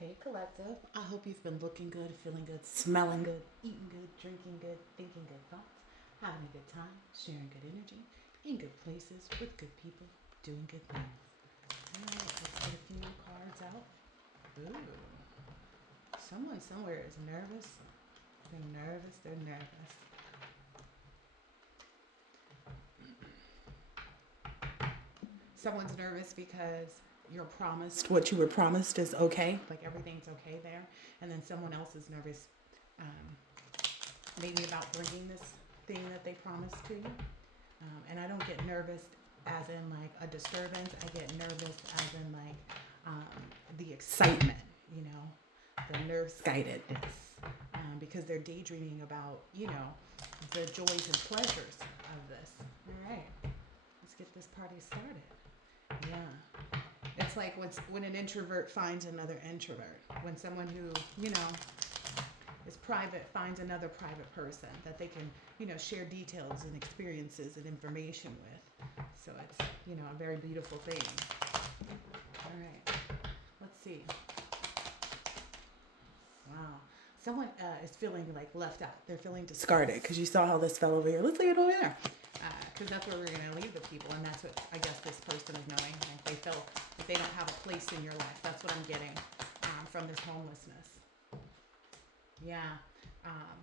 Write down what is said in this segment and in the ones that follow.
Hey, Collective. I hope you've been looking good, feeling good, smelling good, eating good, drinking good, thinking good thoughts, having a good time, sharing good energy, in good places, with good people, doing good things. Alright, let's get a few cards out. Ooh. Someone somewhere is nervous. They're nervous, they're nervous. Someone's nervous because you're promised what you were promised is okay, like everything's okay there. And then someone else is nervous, um, maybe about bringing this thing that they promised to you. And I don't get nervous as in like a disturbance. I get nervous as in like um, the excitement, the nerves guidedness, because they're daydreaming about, the joys and pleasures of this. All right, let's get this party started. Yeah. It's like when an introvert finds another introvert. When someone who, is private finds another private person that they can, share details and experiences and information with. So it's, a very beautiful thing. All right. Let's see. Wow. Someone is feeling like left out. They're feeling discarded because you saw how this fell over here. Let's lay it over there. Because that's where we're going to leave the people, and that's what I guess this person is knowing. Like they feel like they don't have a place in your life. That's what I'm getting from this homelessness. Yeah. Um,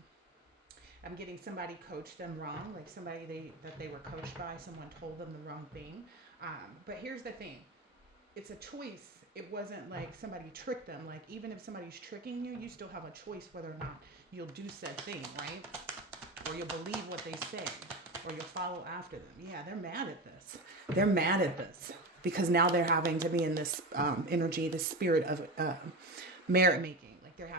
I'm getting somebody coached them wrong, like somebody that they were coached by, someone told them the wrong thing. But here's the thing. It's a choice. It wasn't like somebody tricked them. Like even if somebody's tricking you, you still have a choice whether or not you'll do said thing, right? Or you'll believe what they say, or you'll follow after them. Yeah, they're mad at this. They're mad at this because now they're having to be in this energy, the spirit of merit making. Like they're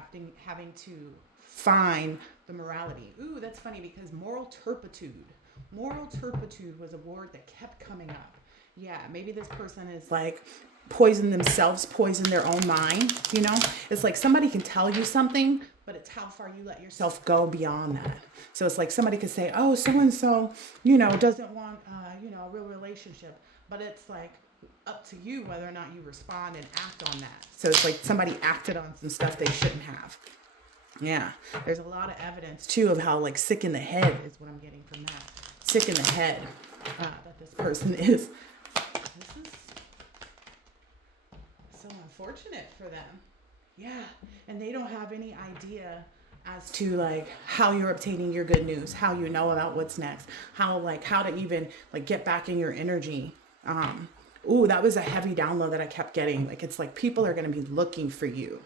having to find the morality. Ooh, that's funny because moral turpitude. Moral turpitude was a word that kept coming up. Yeah, maybe this person is like poison themselves, poison their own mind, It's like somebody can tell you something, but it's how far you let yourself go beyond that. So it's like somebody could say, oh, so-and-so, doesn't want, a real relationship. But it's like up to you whether or not you respond and act on that. So it's like somebody acted on some stuff they shouldn't have. Yeah, there's a lot of evidence, too, of how, like, sick in the head is what I'm getting from that. Sick in the head that this person is. This is so unfortunate for them. Yeah, and they don't have any idea as to like how you're obtaining your good news, how you know about what's next, how to even like get back in your energy. Ooh, that was a heavy download that I kept getting. Like it's like people are going to be looking for you.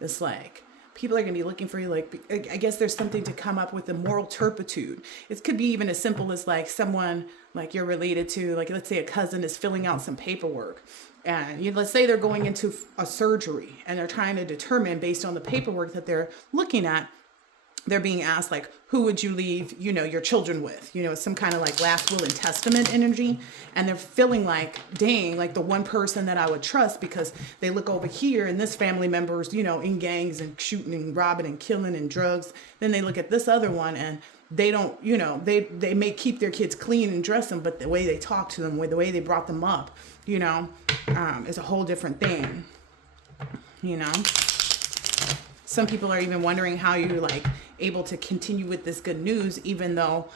It's like people are going to be looking for you. Like I guess there's something to come up with the moral turpitude. It could be even as simple as like someone like you're related to, like let's say a cousin is filling out some paperwork. And let's say they're going into a surgery and they're trying to determine based on the paperwork that they're looking at, they're being asked like, who would you leave, your children with, some kind of like last will and testament energy. And they're feeling like, dang, like the one person that I would trust because they look over here and this family member's, in gangs and shooting and robbing and killing and drugs. Then they look at this other one and they don't, they may keep their kids clean and dress them, but the way they talk to them, the way they brought them up, is a whole different thing, Some people are even wondering how you're like able to continue with this good news, even though,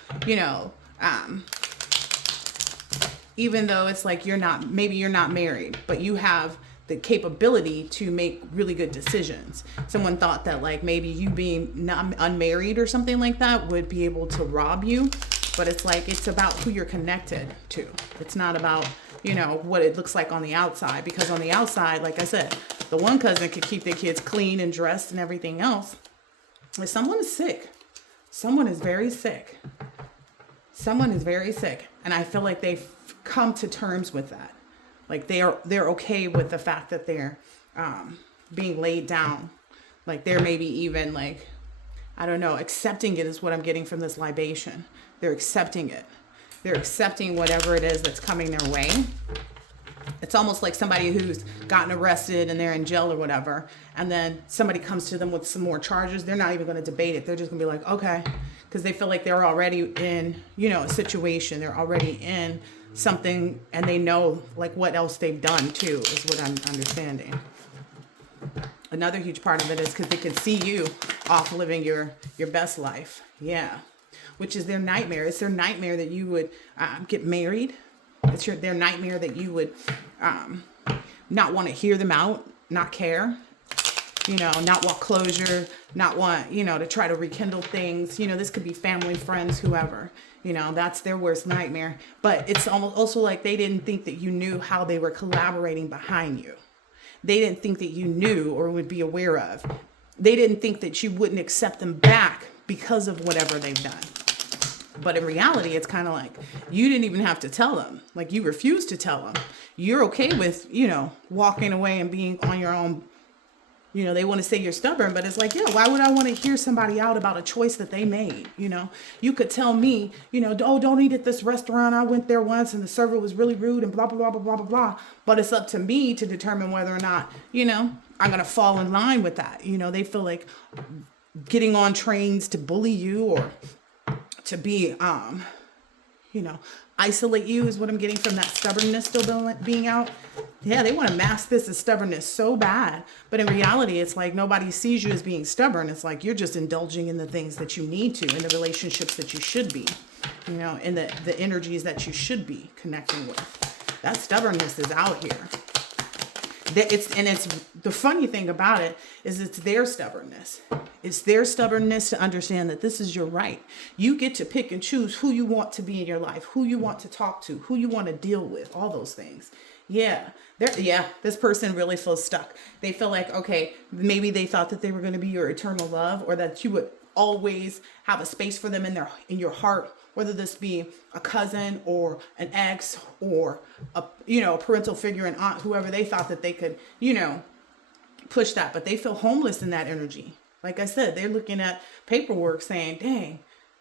even though it's like maybe you're not married, but you have the capability to make really good decisions. Someone thought that like maybe you being not unmarried or something like that would be able to rob you, but it's like it's about who you're connected to. It's not about what it looks like on the outside, because on the outside, like I said, the one cousin could keep their kids clean and dressed and everything else. If someone is sick, someone is very sick. Someone is very sick, and I feel like they've come to terms with that. Like they're okay with the fact that they're being laid down. Like they're maybe even like, I don't know, accepting it is what I'm getting from this libation. They're accepting it. They're accepting whatever it is that's coming their way. It's almost like somebody who's gotten arrested and they're in jail or whatever, and then somebody comes to them with some more charges. They're not even going to debate it. They're just going to be like, okay, because they feel like they're already in, a situation. They're already in something, and they know like what else they've done too, is what I'm understanding. Another huge part of it is because they can see you off living your best life. Yeah. Which is their nightmare. It's their nightmare that you would get married. It's their nightmare that you would not want to hear them out, not care, not want closure, not want, to try to rekindle things. This could be family, friends, whoever. That's their worst nightmare. But it's almost also like they didn't think that you knew how they were collaborating behind you. They didn't think that you knew or would be aware of. They didn't think that you wouldn't accept them back because of whatever they've done. But in reality, it's kind of like you didn't even have to tell them. Like you refused to tell them. You're okay with, walking away and being on your own. They want to say you're stubborn, but it's like, yeah, why would I want to hear somebody out about a choice that they made? You could tell me, oh, don't eat at this restaurant. I went there once and the server was really rude and blah, blah, blah, blah, blah, blah, blah. But it's up to me to determine whether or not, I'm going to fall in line with that. They feel like getting on trains to bully you or to be, isolate you is what I'm getting from that stubbornness still being out. Yeah, they want to mask this as stubbornness so bad. But in reality, it's like nobody sees you as being stubborn. It's like you're just indulging in the things that you need to, in the relationships that you should be, in the energies that you should be connecting with. That stubbornness is out here. It's the funny thing about it is it's their stubbornness. It's their stubbornness to understand that this is your right. You get to pick and choose who you want to be in your life, who you want to talk to, who you want to deal with, all those things. Yeah. This person really feels stuck. They feel like, okay, maybe they thought that they were going to be your eternal love, or that you would always have a space for them in your heart, whether this be a cousin or an ex or a parental figure, an aunt, whoever. They thought that they could, push that, but they feel homeless in that energy. Like I said, they're looking at paperwork saying, dang,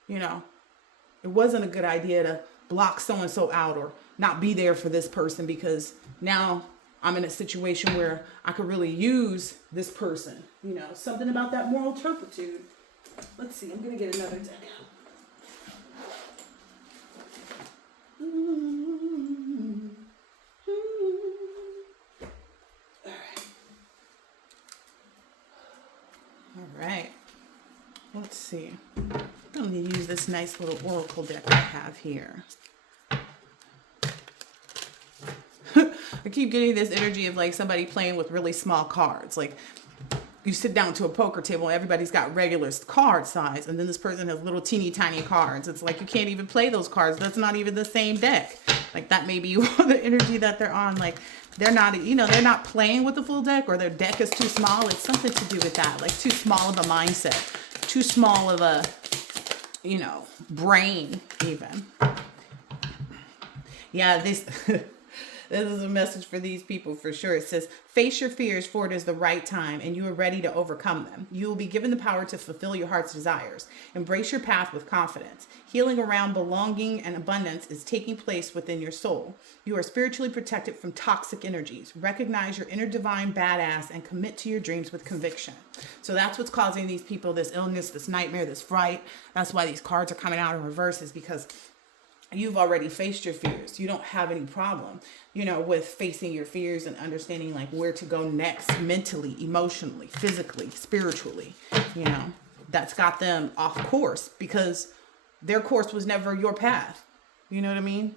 it wasn't a good idea to block so-and-so out or not be there for this person, because now I'm in a situation where I could really use this person. Something about that moral turpitude. Let's see, I'm going to get another deck out. All right. Let's see. I'm going to use this nice little oracle deck I have here. I keep getting this energy of like somebody playing with really small cards. Like you sit down to a poker table and everybody's got regular card size, and then this person has little teeny tiny cards. It's like you can't even play those cards. That's not even the same deck. Like that may be the energy that they're on. Like they're not, they're not playing with the full deck, or their deck is too small. It's something to do with that. Like too small of a mindset, too small of a, brain even. Yeah, this is a message for these people for sure. It says, face your fears, for it is the right time and you are ready to overcome them. You will be given the power to fulfill your heart's desires. Embrace your path with confidence. Healing around belonging and abundance is taking place within your soul. You are spiritually protected from toxic energies. Recognize your inner divine badass and commit to your dreams with conviction. So that's what's causing these people this illness, this nightmare, this fright. That's why these cards are coming out in reverse, is because you've already faced your fears. You don't have any problem, with facing your fears and understanding like where to go next, mentally, emotionally, physically, spiritually. That's got them off course because their course was never your path. You know what I mean?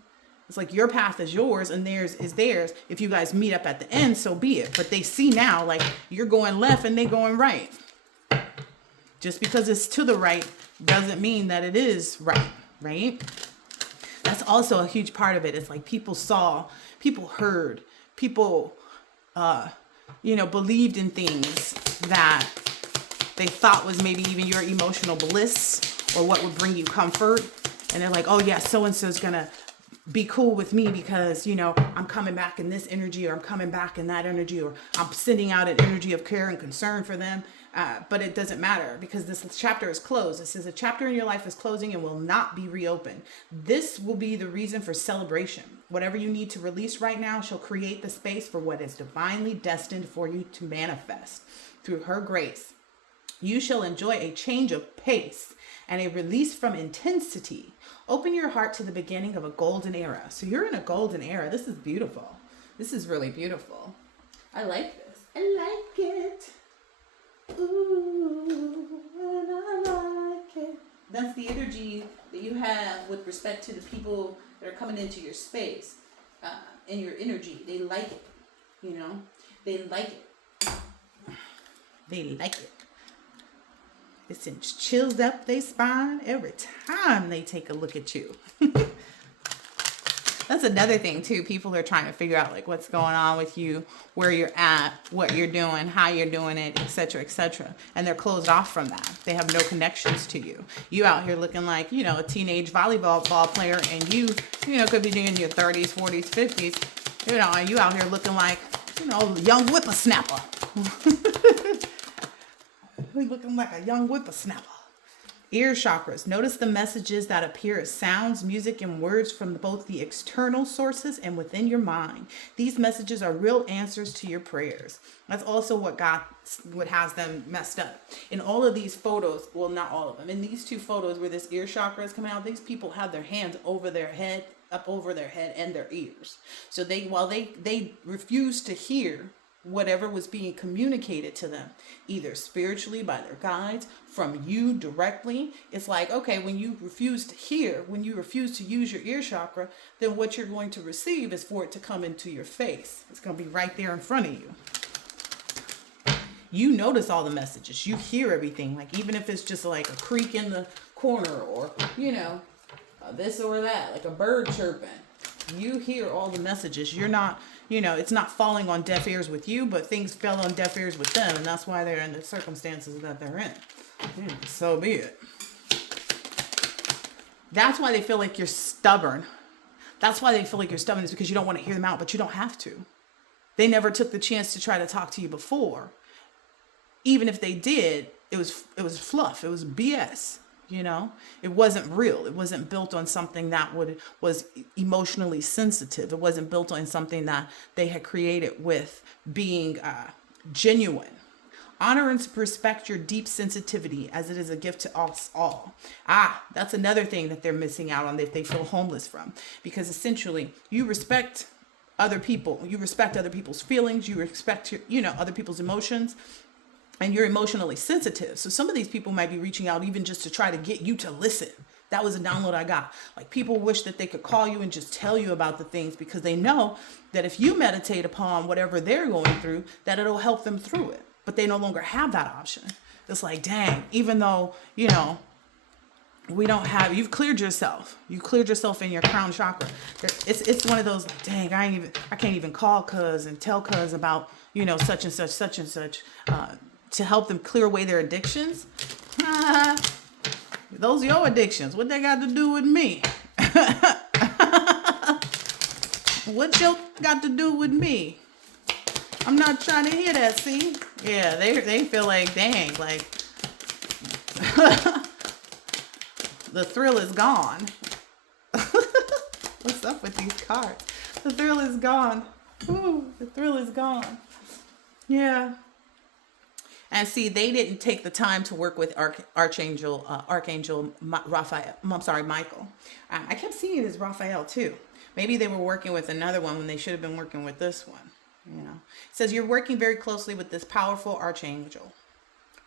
It's like your path is yours and theirs is theirs. If you guys meet up at the end, so be it. But they see now like you're going left and they going right. Just because it's to the right doesn't mean that it is right, right? That's also a huge part of it. It's like people saw, people heard, people, believed in things that they thought was maybe even your emotional bliss or what would bring you comfort. And they're like, oh yeah, so-and-so's going to be cool with me because, I'm coming back in this energy, or I'm coming back in that energy, or I'm sending out an energy of care and concern for them. But it doesn't matter because this chapter is closed. It says a chapter in your life is closing and will not be reopened. This will be the reason for celebration. Whatever you need to release right now shall create the space for what is divinely destined for you to manifest. Through her grace, you shall enjoy a change of pace and a release from intensity. Open your heart to the beginning of a golden era. So you're in a golden era. This is beautiful. This is really beautiful. I like this. I like it. the energy that you have with respect to the people that are coming into your space, and your energy. They like it. You know, they like it. They like it. It sends chills up their spine every time they take a look at you. That's another thing too. People are trying to figure out like what's going on with you, where you're at, what you're doing, how you're doing it, etc., etc. And they're closed off from that. They have no connections to you. You out here looking like, you know, a teenage volleyball ball player, and you know, could be in your 30s, 40s, 50s, you know, and you out here looking like, you know, young whippersnapper. Looking like a young whippersnapper. Ear chakras. Notice the messages that appear as sounds, music, and words from both the external sources and within your mind. These messages are real answers to your prayers. That's also what has them messed up. In all of these photos, well, not all of them, in these two photos where this ear chakra is coming out, these people have their hands over their head, up over their head and their ears. So while they refuse to hear whatever was being communicated to them, either spiritually by their guides, from you directly. It's like, okay, when you refuse to hear, when you refuse to use your ear chakra, then what you're going to receive is for it to come into your face. It's going to be right there in front of you. You notice all the messages. You hear everything. Like, even if it's just like a creak in the corner, or, you know, this or that, like a bird chirping. You hear all the messages. You're not, you know, it's not falling on deaf ears with you, but things fell on deaf ears with them, and that's why they're in the circumstances that they're in. So be it. That's why they feel like you're stubborn. That's why they feel like you're stubborn, is because you don't want to hear them out, but you don't have to. They never took the chance to try to talk to you before. Even if they did, it was fluff. It was BS. You know, it wasn't real. It wasn't built on something that was emotionally sensitive. It wasn't built on something that they had created with being genuine. Honor and respect your deep sensitivity, as it is a gift to us all. That's another thing that they're missing out on, that they feel homeless from. Because essentially, you respect other people. You respect other people's feelings. You respect other people's emotions. And you're emotionally sensitive. So some of these people might be reaching out even just to try to get you to listen. That was a download I got. Like, people wish that they could call you and just tell you about the things, because they know that if you meditate upon whatever they're going through, that it'll help them through it. But they no longer have that option. It's like, dang, even though, you know, you've cleared yourself. You cleared yourself in your crown chakra. It's one of those, like, dang, I can't even call cuz and tell cuz about, you know, such and such, to help them clear away their addictions. Those are your addictions. What they got to do with me? What you got to do with me? I'm not trying to hear that, see? Yeah, they feel like, dang, like, the thrill is gone. What's up with these cards? The thrill is gone. Ooh, the thrill is gone. Yeah. And see, they didn't take the time to work with Archangel Raphael. I'm sorry, Michael. I kept seeing it as Raphael too. Maybe they were working with another one when they should have been working with this one. You know, it says you're working very closely with this powerful archangel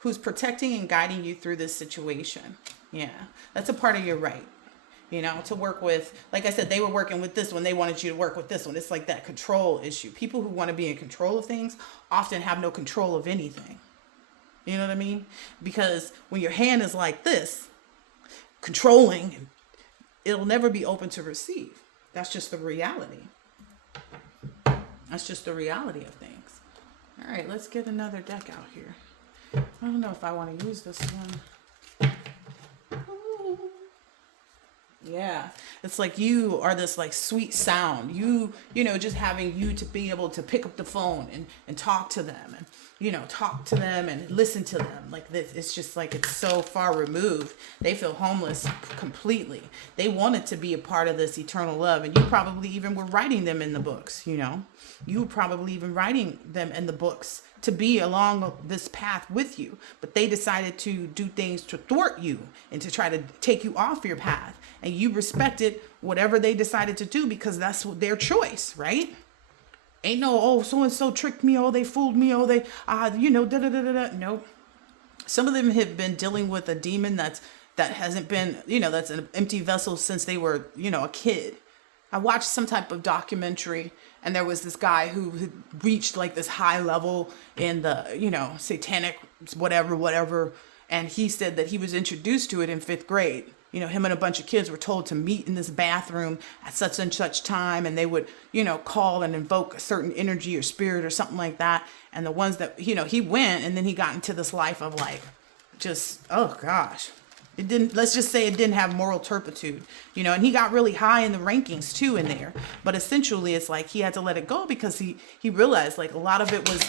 who's protecting and guiding you through this situation. Yeah, that's a part of your right. You know, to work with, like I said, they were working with this one. They wanted you to work with this one. It's like that control issue. People who want to be in control of things often have no control of anything. You know what I mean? Because when your hand is like this, controlling, it'll never be open to receive. That's just the reality. That's just the reality of things. All right, let's get another deck out here. I don't know if I want to use this one. Ooh. Yeah, it's like you are this like sweet sound. You know, just having you to be able to pick up the phone and talk to them, and, you know, talk to them and listen to them. Like this, it's just like, it's so far removed. They feel homeless completely. They wanted to be a part of this eternal love, and you probably even were writing them in the books, you know. You were probably even writing them in the books to be along this path with you, but they decided to do things to thwart you and to try to take you off your path. And you respected whatever they decided to do, because that's their choice, right? Ain't no, oh, so-and-so tricked me, oh, they fooled me, oh, they, you know, da-da-da-da-da. No. Some of them have been dealing with a demon that's that hasn't been, that's an empty vessel since they were, a kid. I watched some type of documentary, and there was this guy who had reached like this high level in the, satanic, whatever. And he said that he was introduced to it in 5th grade. Him and a bunch of kids were told to meet in this bathroom at such and such time, and they would, call and invoke a certain energy or spirit or something like that. And the ones that, he went, and then he got into this life of like, just, oh gosh. Let's just say it didn't have moral turpitude, and he got really high in the rankings too in there. But essentially it's like he had to let it go because he realized like a lot of it was,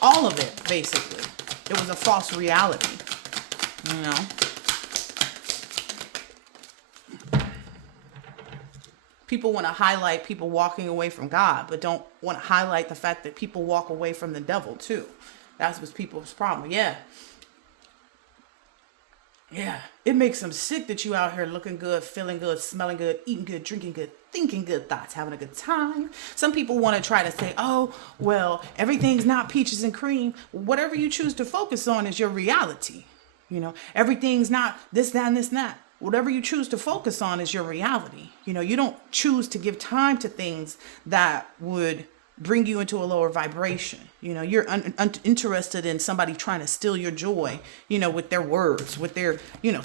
all of it basically, it was a false reality, People want to highlight people walking away from God, but don't want to highlight the fact that people walk away from the devil too. That's what's people's problem. Yeah. It makes them sick that you out here looking good, feeling good, smelling good, eating good, drinking good, thinking good thoughts, having a good time. Some people want to try to say, oh, well, everything's not peaches and cream. Whatever you choose to focus on is your reality. Everything's not this, that, and this, and that. Whatever you choose to focus on is your reality. You don't choose to give time to things that would bring you into a lower vibration. You're interested in somebody trying to steal your joy, with their words, with their,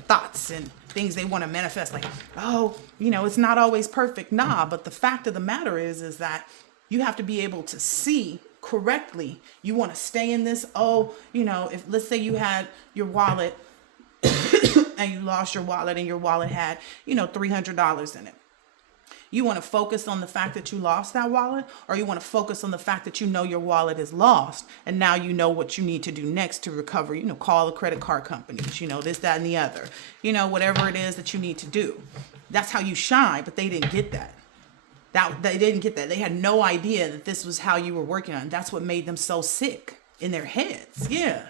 thoughts and things they want to manifest. Like, oh, it's not always perfect. Nah, but the fact of the matter is that you have to be able to see correctly. You want to stay in this. Oh, if let's say you had your wallet and you lost your wallet and your wallet had, $300 in it. You want to focus on the fact that you lost that wallet, or you want to focus on the fact that your wallet is lost, and now you know what you need to do next to recover, call the credit card companies, this, that, and the other, whatever it is that you need to do. That's how you shine, but they didn't get that. They didn't get that. They had no idea that this was how you were working on. That's what made them so sick in their heads. Yeah.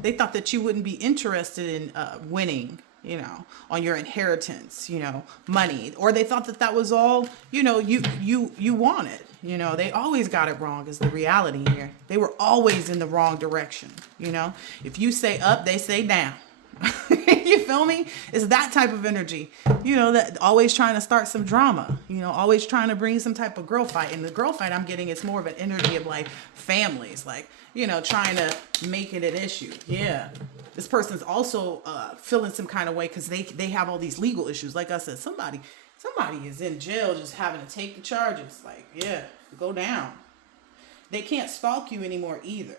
They thought that you wouldn't be interested in winning, on your inheritance, money, or they thought that was all, you wanted, they always got it wrong is the reality here. They were always in the wrong direction. If you say up, they say down. You feel me? It's that type of energy, that always trying to start some drama, always trying to bring some type of girl fight. And the girl fight I'm getting, it's more of an energy of like families, like, trying to make it an issue. Yeah. This person's also feeling some kind of way because they have all these legal issues. Like I said, somebody is in jail just having to take the charges. Like, yeah, go down. They can't stalk you anymore either.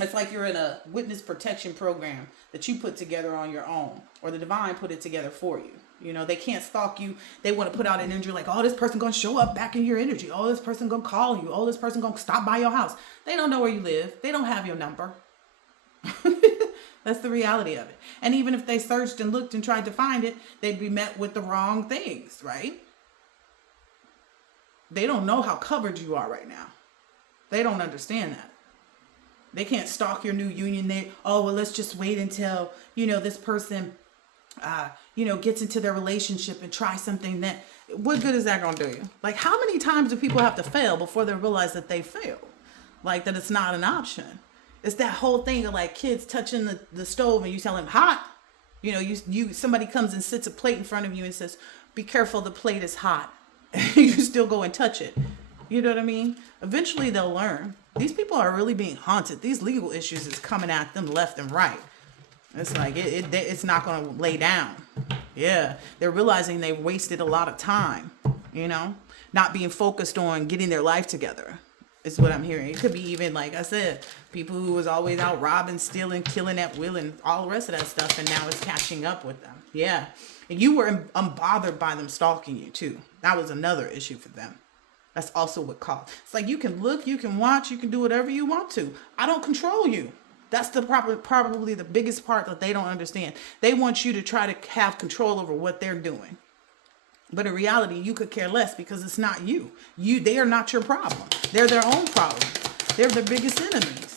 It's like you're in a witness protection program that you put together on your own, or the divine put it together for you. They can't stalk you. They want to put out an energy like, oh, this person going to show up back in your energy. Oh, this person going to call you. Oh, this person going to stop by your house. They don't know where you live. They don't have your number. That's the reality of it. And even if they searched and looked and tried to find it, they'd be met with the wrong things, right? They don't know how covered you are right now. They don't understand that. They can't stalk your new union. Let's just wait until, this person, gets into their relationship and try something that, what good is that going to do you? Like, how many times do people have to fail before they realize that they failed? Like, that it's not an option. It's that whole thing of like kids touching the stove and you tell them hot. Somebody comes and sits a plate in front of you and says, be careful, the plate is hot. You still go and touch it. You know what I mean? Eventually they'll learn. These people are really being haunted. These legal issues is coming at them left and right. It's like it's not going to lay down. Yeah. They're realizing they wasted a lot of time, not being focused on getting their life together. Is what I'm hearing. It could be even, like I said, people who was always out robbing, stealing, killing at will, and all the rest of that stuff, and now it's catching up with them. Yeah. And you were unbothered by them stalking you, too. That was another issue for them. That's also what caused. It's like you can look, you can watch, you can do whatever you want to. I don't control you. That's probably the biggest part that they don't understand. They want you to try to have control over what they're doing. But in reality, you could care less because it's not you. They are not your problem. They're their own problem. They're their biggest enemies.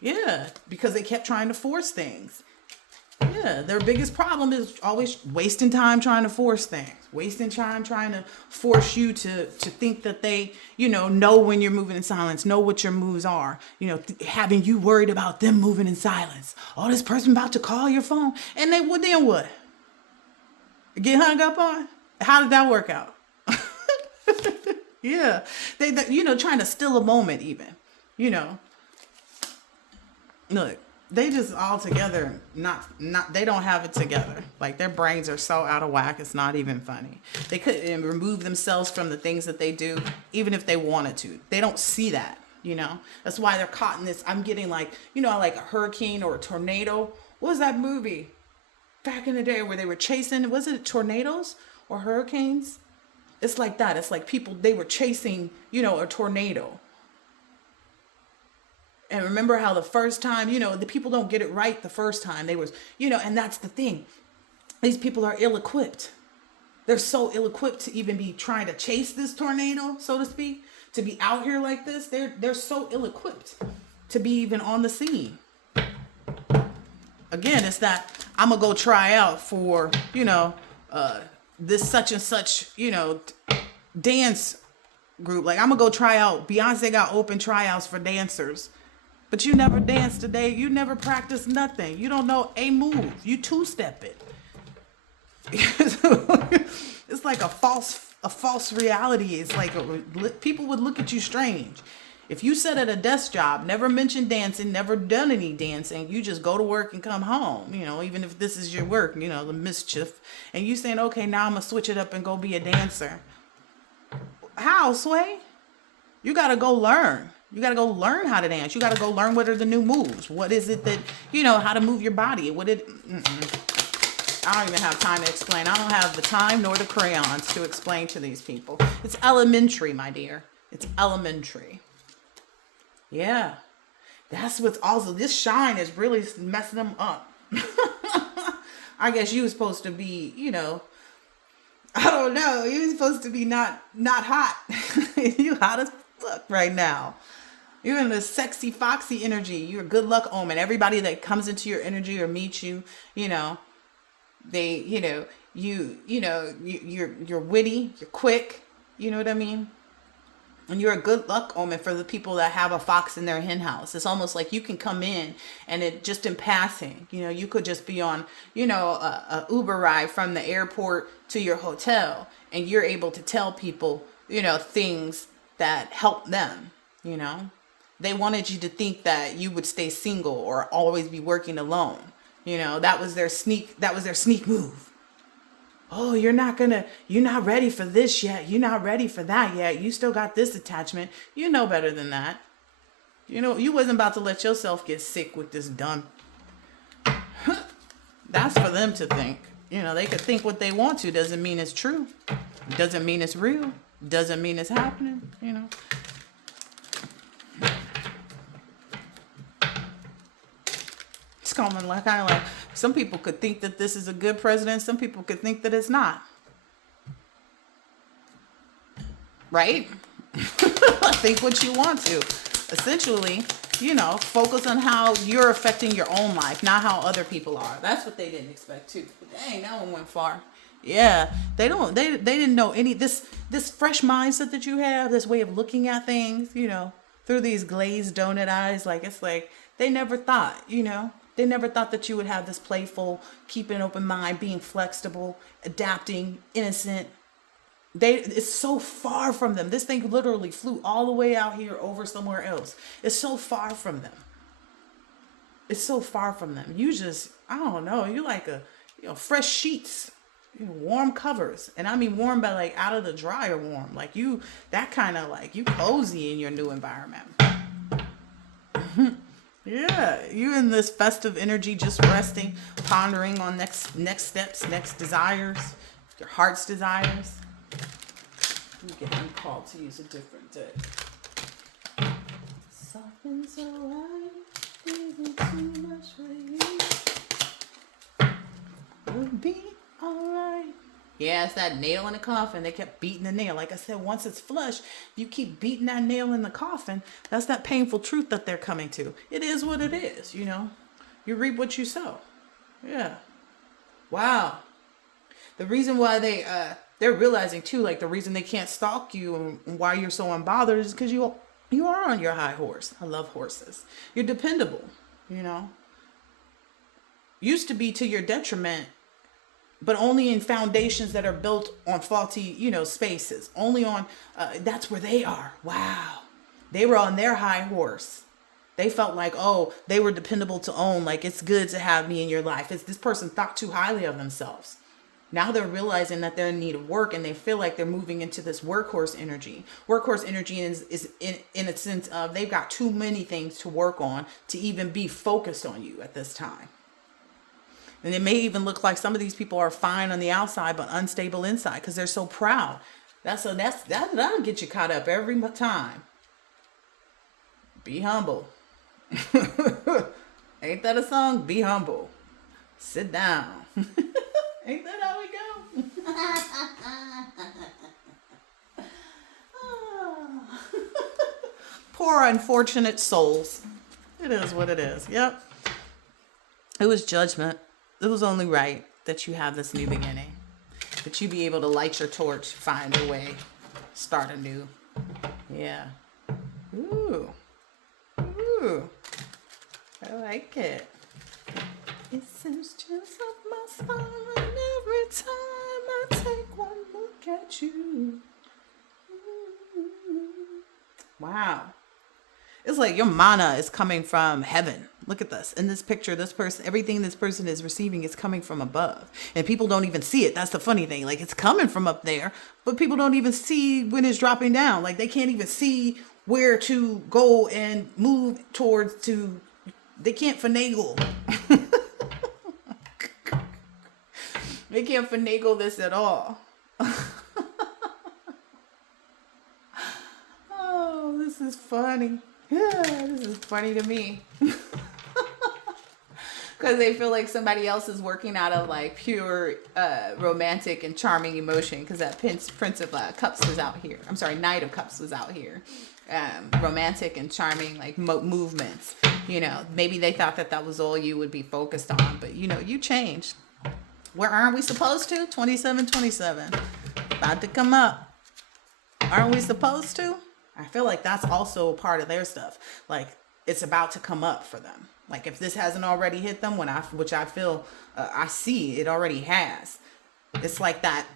Yeah, because they kept trying to force things. Yeah, their biggest problem is always wasting time trying to force things, wasting time trying to force you to think that they, know when you're moving in silence, know what your moves are, having you worried about them moving in silence. Oh, this person about to call your phone, and they would then what? Get hung up on? How did that work out? Yeah, they trying to steal a moment even, you know. Look, they just all together not they don't have it together. Like their brains are so out of whack, it's not even funny. They couldn't remove themselves from the things that they do even if they wanted to. They don't see that, That's why they're caught in this. I'm getting like, like a hurricane or a tornado. What was that movie back in the day where they were chasing, was it tornadoes or hurricanes? It's like that. It's like people, they were chasing, a tornado. And remember how the first time, the people don't get it right the first time. They was, and that's the thing. These people are ill-equipped. They're so ill-equipped to even be trying to chase this tornado, so to speak, to be out here like this. They're so ill-equipped to be even on the scene. Again, it's that I'm going to go try out for, this such and such, dance group. Like I'm going to go try out. Beyonce got open tryouts for dancers. But you never danced today. You never practiced nothing. You don't know a move. You two-step it. It's like a false reality. It's like people would look at you strange. If you sat at a desk job, never mentioned dancing, never done any dancing, you just go to work and come home, even if this is your work, the mischief. And you saying, okay, now I'm going to switch it up and go be a dancer. How, Sway? You got to go learn. You got to go learn how to dance. You got to go learn what are the new moves. What is it that, how to move your body. I don't even have time to explain. I don't have the time nor the crayons to explain to these people. It's elementary, my dear. It's elementary. Yeah. That's what's also, this shine is really messing them up. I guess you were supposed to be, I don't know. You're supposed to be not hot. You hot as fuck right now. You're in the sexy, foxy energy. You're a good luck omen. Everybody that comes into your energy or meets you, they, you're witty, you're quick. You know what I mean? And you're a good luck omen for the people that have a fox in their hen house. It's almost like you can come in and it just in passing, you could just be on, a Uber ride from the airport to your hotel, and you're able to tell people, things that help them, They wanted you to think that you would stay single or always be working alone. That was their sneak move. Oh, you're not ready for this yet. You're not ready for that yet. You still got this attachment. You know better than that. You wasn't about to let yourself get sick with this dumb. That's for them to think. They could think what they want to. Doesn't mean it's true. Doesn't mean it's real. Doesn't mean it's happening. It's common, like kind of like some people could think that this is a good president. Some people could think that it's not. Right? Think what you want to. Essentially, focus on how you're affecting your own life, not how other people are. That's what they didn't expect too. Dang, that one went far. Yeah, they didn't know any this fresh mindset that you have, this way of looking at things, through these glazed donut eyes. Like it's like they never thought, They never thought that you would have this playful, keep an open mind, being flexible, adapting, innocent. It's so far from them. This thing literally flew all the way out here over somewhere else. It's so far from them. It's so far from them. You just, I don't know, you like fresh sheets, warm covers. And I mean warm by like out of the dryer warm. Like you, that kind of like you cozy in your new environment. Yeah, you in this festive energy, just resting, pondering on next steps, next desires, your heart's desires. You get called to use a different day. Something's alright, isn't too much for you. We'll be alright. Yeah, it's that nail in the coffin. They kept beating the nail. Like I said, once it's flush, you keep beating that nail in the coffin. That's that painful truth that they're coming to. It is what it is, You reap what you sow. Yeah. Wow. The reason why they're realizing too, like the reason they can't stalk you and why you're so unbothered is because you are on your high horse. I love horses. You're dependable, you know. Used to be to your detriment, but only in foundations that are built on faulty, spaces. Only on that's where they are. Wow. They were on their high horse. They felt like, oh, they were dependable to own. Like, it's good to have me in your life. It's this person thought too highly of themselves. Now they're realizing that they're in need of work, and they feel like they're moving into this workhorse energy. Workhorse energy is in a sense of they've got too many things to work on to even be focused on you at this time. And it may even look like some of these people are fine on the outside, but unstable inside because they're so proud. That'll get you caught up every time. Be humble. Ain't that a song? Be humble. Sit down. Ain't that how we go? Poor unfortunate souls. It is what it is. Yep. It was judgment. It was only right that you have this new beginning. That you be able to light your torch, find a way, start anew. Yeah. Ooh. Ooh. I like it. It seems just like my spine every time I take one look at you. Wow. It's like your mana is coming from heaven. Look at this. In this picture, this person, everything this person is receiving is coming from above. And people don't even see it. That's the funny thing. Like, it's coming from up there, but people don't even see when it's dropping down. Like, they can't even see where to go and move towards to. They can't finagle. They can't finagle this at all. Oh, this is funny. Yeah, this is funny to me. Because they feel like somebody else is working out of like pure romantic and charming emotion. Because that Prince of Cups was out here. I'm sorry, Knight of Cups was out here. Romantic and charming like movements. Maybe they thought that was all you would be focused on. But you changed. Where aren't we supposed to? 2727. About to come up. Aren't we supposed to? I feel like that's also part of their stuff. Like, it's about to come up for them. Like, if this hasn't already hit them, which I feel, I see it already has. It's like that.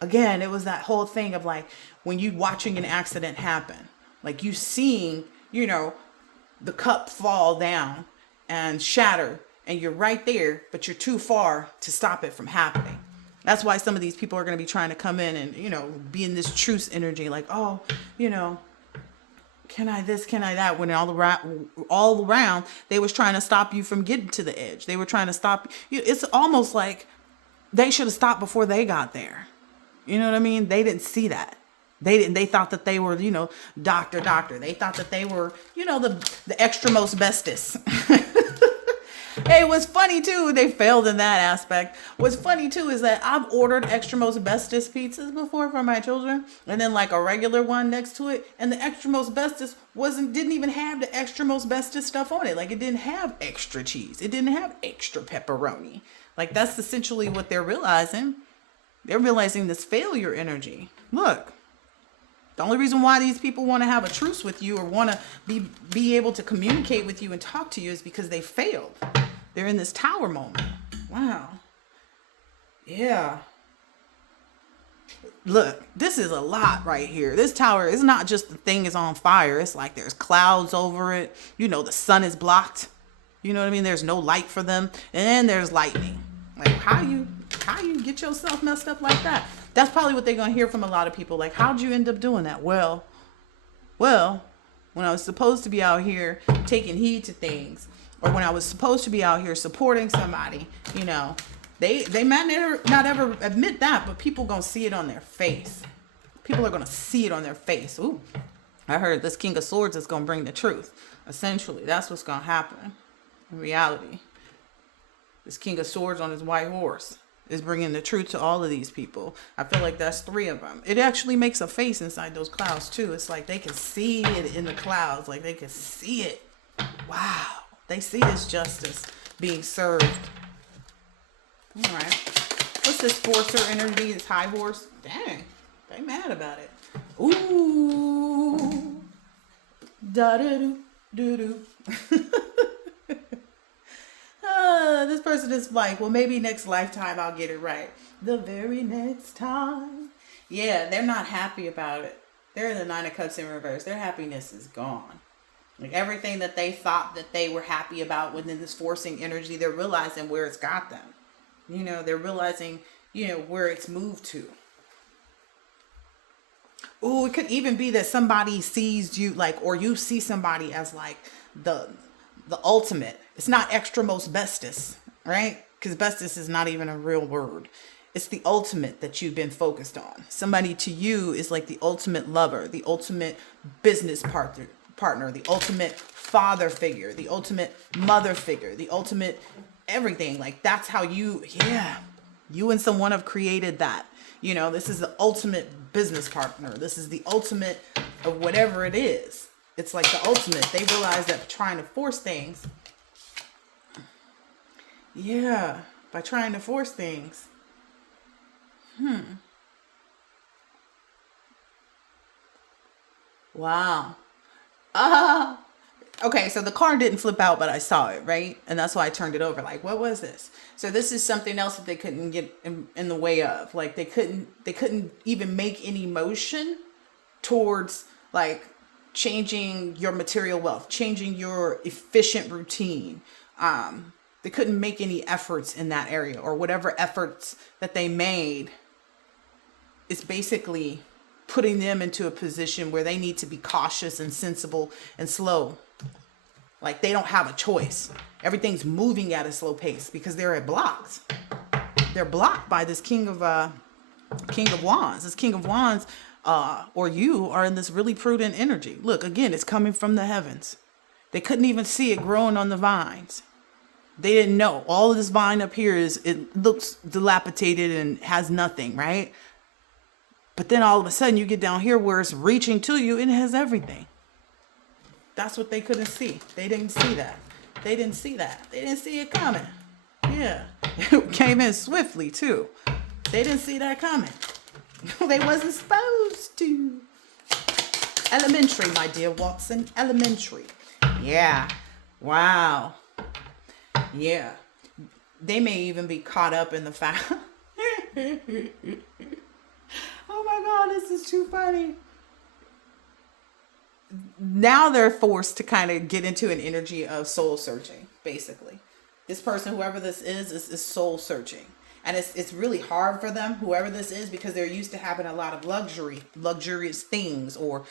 Again, it was that whole thing of like, when you watching an accident happen, like you seeing, the cup fall down and shatter, and you're right there, but you're too far to stop it from happening. That's why some of these people are going to be trying to come in and, be in this truce energy. Like, oh, can I this, can I that? When all around, they was trying to stop you from getting to the edge. They were trying to stop you. It's almost like they should have stopped before they got there. You know what I mean? They didn't see that. They thought that they were, doctor. They thought that they were, the extra most bestest. Hey, what's funny too, they failed in that aspect. What's funny too is that I've ordered extra most bestest pizzas before for my children, and then like a regular one next to it, and the extra most bestest didn't even have the extra most bestest stuff on it. Like, it didn't have extra cheese. It didn't have extra pepperoni. Like, that's essentially what they're realizing. They're realizing this failure energy. Look. The only reason why these people want to have a truce with you or want to be able to communicate with you and talk to you is because they failed. They're in this tower moment. Wow. Yeah. Look, this is a lot right here. This tower is not just the thing is on fire. It's like there's clouds over it. The sun is blocked. You know what I mean? There's no light for them. And then there's lightning. Like, how you get yourself messed up like that? That's probably what they're going to hear from a lot of people. Like, how'd you end up doing that? Well, when I was supposed to be out here taking heed to things, or when I was supposed to be out here supporting somebody, they might not ever admit that, but people going to see it on their face. People are going to see it on their face. Ooh, I heard this King of Swords is going to bring the truth. Essentially, that's what's going to happen in reality. This King of Swords on his white horse is bringing the truth to all of these people. I feel like that's 3 of them. It actually makes a face inside those clouds too. It's like they can see it in the clouds. Like, they can see it. Wow. They see this justice. being served. All right. What's this forcer energy? This high horse? Dang. They mad about it. Ooh. Da da do do do. This person is like, well, maybe next lifetime I'll get it right. The very next time. Yeah, they're not happy about it. They're in the Nine of Cups in reverse. Their happiness is gone. Like everything that they thought that they were happy about within this forcing energy, they're realizing where it's got them. You know, they're realizing, you know, where it's moved to. Oh, it could even be that somebody sees you like, or you see somebody as like the ultimate. It's not extra most bestest, right? Because bestest is not even a real word. It's the ultimate that you've been focused on. Somebody to you is like the ultimate lover, the ultimate business partner, the ultimate father figure, the ultimate mother figure, the ultimate everything. Like that's how you and someone have created that. You know, this is the ultimate business partner. This is the ultimate of whatever it is. It's like the ultimate. They realize that trying to force things. Yeah, by trying to force things. Wow. Okay, so the card didn't flip out, but I saw it, right? And that's why I turned it over. Like, what was this? So this is something else that they couldn't get in the way of. Like they couldn't even make any motion towards like changing your material wealth, changing your efficient routine. They couldn't make any efforts in that area, or whatever efforts that they made is basically putting them into a position where they need to be cautious and sensible and slow. Like they don't have a choice. Everything's moving at a slow pace because they're blocked. They're blocked by this King of Wands. This King of Wands, or you are in this really prudent energy. Look, again, it's coming from the heavens. They couldn't even see it growing on the vines. They didn't know. All of this vine up here it looks dilapidated and has nothing, right? But then all of a sudden you get down here where it's reaching to you and it has everything. That's what they couldn't see. They didn't see that. They didn't see that. They didn't see it coming. Yeah. It came in swiftly too. They didn't see that coming. They wasn't supposed to. Elementary, my dear Watson. Elementary. Yeah. Wow. Yeah. They may even be caught up in the fact. Oh my God, this is too funny. Now they're forced to kind of get into an energy of soul searching, basically. This person, whoever this is soul searching. And it's really hard for them, whoever this is, because they're used to having a lot of luxurious things, or,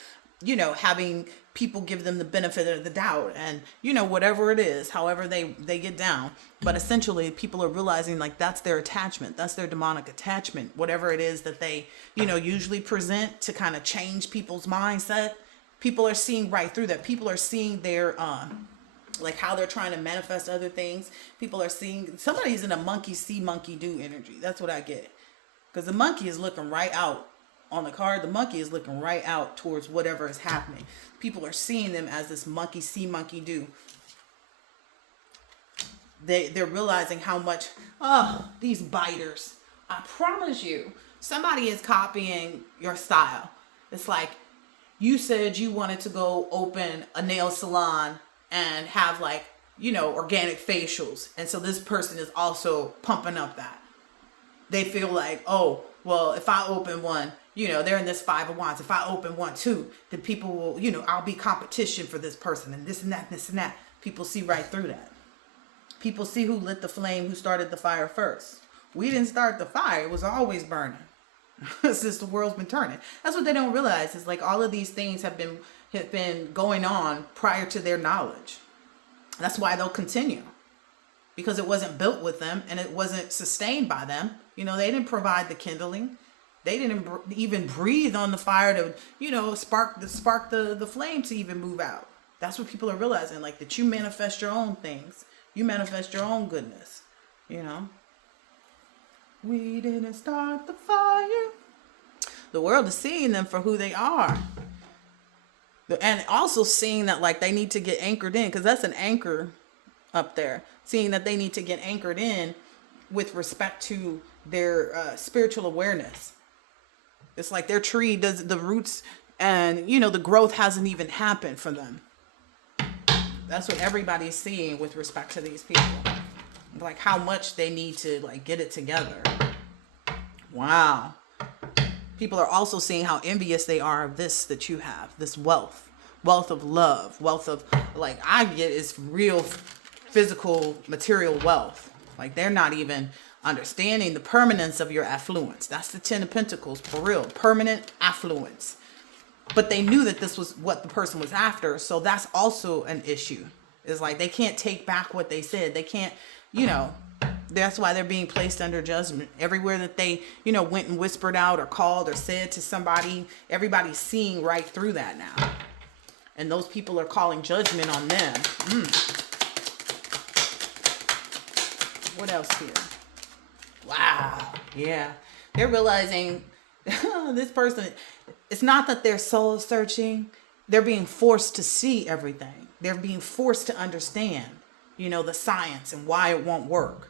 you know, having people give them the benefit of the doubt, and, you know, whatever it is, however they get down. But essentially people are realizing like that's their attachment. That's their demonic attachment, whatever it is that they, you know, usually present to kind of change people's mindset. People are seeing right through that. People are seeing their, like how they're trying to manifest other things. People are seeing somebody's in a monkey see, monkey do energy. That's what I get. Because the monkey is looking right out on the card. The monkey is looking right out towards whatever is happening. People are seeing them as this monkey see, monkey do. They're realizing how much, these biters. I promise you, somebody is copying your style. It's like, you said you wanted to go open a nail salon and have like, you know, organic facials. And so this person is also pumping up that. They feel like, oh, well, if I open one, you know, they're in this Five of Wands. If I open one too, then people will, you know, I'll be competition for this person and this and that, this and that. People see right through that. People see who lit the flame, who started the fire first. We didn't start the fire. It was always burning. Since the world's been turning. That's what they don't realize, is like all of these things have been going on prior to their knowledge. That's why they'll continue, because it wasn't built with them and it wasn't sustained by them. You know, they didn't provide the kindling. They didn't even breathe on the fire to, you know, spark the flame to even move out. That's what people are realizing, like that you manifest your own things. You manifest your own goodness, you know. We didn't start the fire. The world is seeing them for who they are. And also seeing that like they need to get anchored in, because that's an anchor up there, seeing that they need to get anchored in with respect to their spiritual awareness. It's like their tree does the roots and the growth hasn't even happened for them. That's what everybody's seeing with respect to these people. Like how much they need to like get it together. Wow. People are also seeing how envious they are of this that you have, this wealth of love, wealth of like I get is real physical material wealth. Like they're not even understanding the permanence of your affluence. That's the 10 of Pentacles for real, permanent affluence. But they knew that this was what the person was after. So that's also an issue. It's like they can't take back what they said. They can't, that's why they're being placed under judgment. Everywhere that they, went and whispered out or called or said to somebody, everybody's seeing right through that now. And those people are calling judgment on them. What else here? Wow. Yeah. They're realizing this person, it's not that they're soul searching. They're being forced to see everything. They're being forced to understand, the science and why it won't work.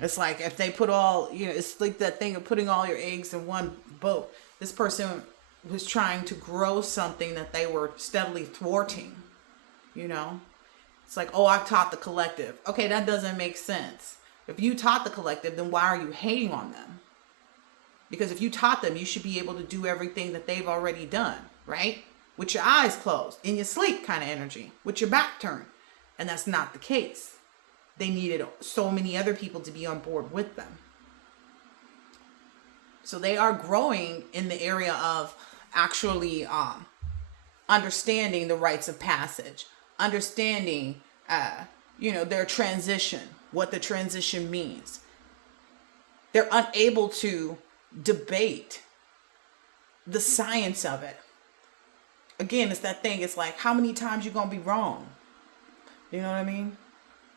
It's like if they put all, it's like that thing of putting all your eggs in one boat. This person was trying to grow something that they were steadily thwarting, It's like, oh, I taught the collective. Okay, that doesn't make sense. If you taught the collective, then why are you hating on them? Because if you taught them, you should be able to do everything that they've already done, right? With your eyes closed, in your sleep kind of energy, with your back turned. And that's not the case. They needed so many other people to be on board with them. So they are growing in the area of actually understanding the rites of passage, understanding, their transition, what the transition means. They're unable to debate the science of it. Again, it's that thing. It's like, how many times you gonna be wrong? You know what I mean?